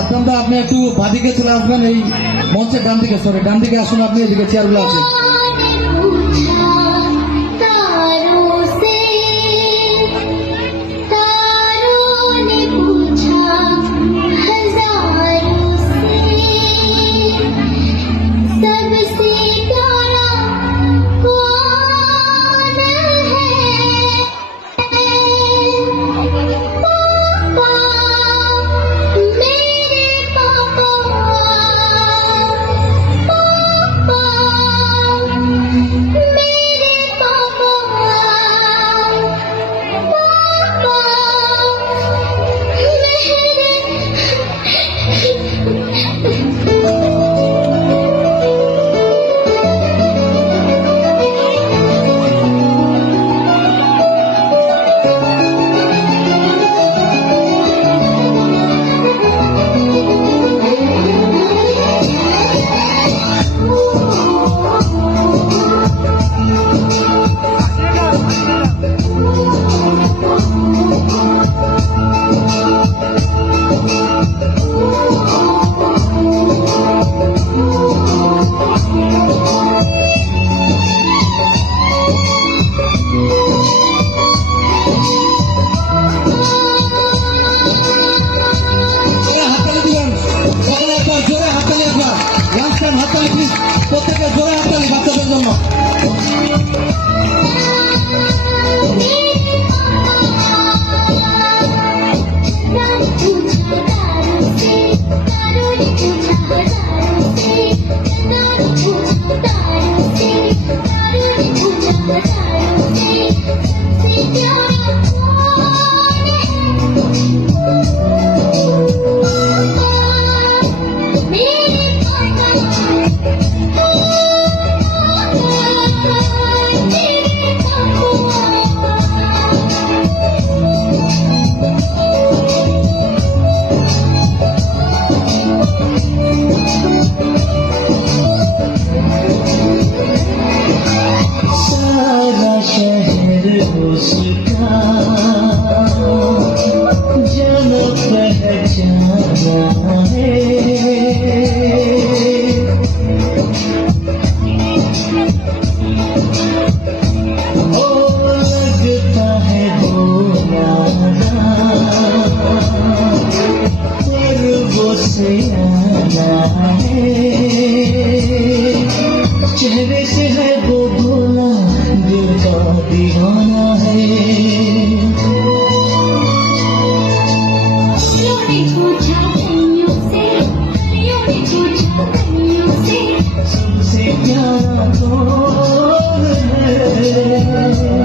আপনারা আপনি একটু বাদিকে চলে আসবেন, এই মঞ্চের ডান দিকে, সরি ডান দিকে আসুন, আপনি এদিকে চেয়ারগুলো আছে। প্রত্যেকে জোরে হাততালি বাচ্চাদের জন্য। चेहरे से है वो भोला, दिल का दीवाना है। सबसे प्यारा कौन है?